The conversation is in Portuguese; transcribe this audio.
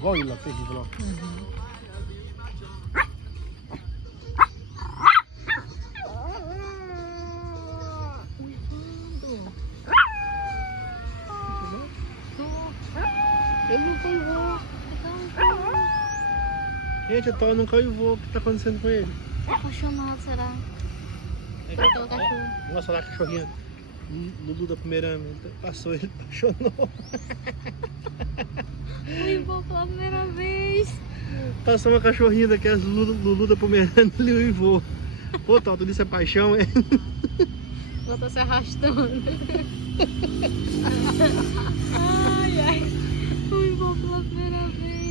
Goila, terrível, ó. Ele não coivou. Gente, o Thor não coivou. O que tá acontecendo com ele? Apaixonado, será? Pelo cachorro. Nossa, lá a cachorrinha. Lulu da Pomerânia. Passou, ele apaixonou. Uivou pela primeira vez. Passou uma cachorrinha daquelas Lulu da Pomerânia e ele uivou. Pô, Thor, tudo isso é paixão, é? Ela tá se arrastando. Ai, ai. Uivou pela primeira vez.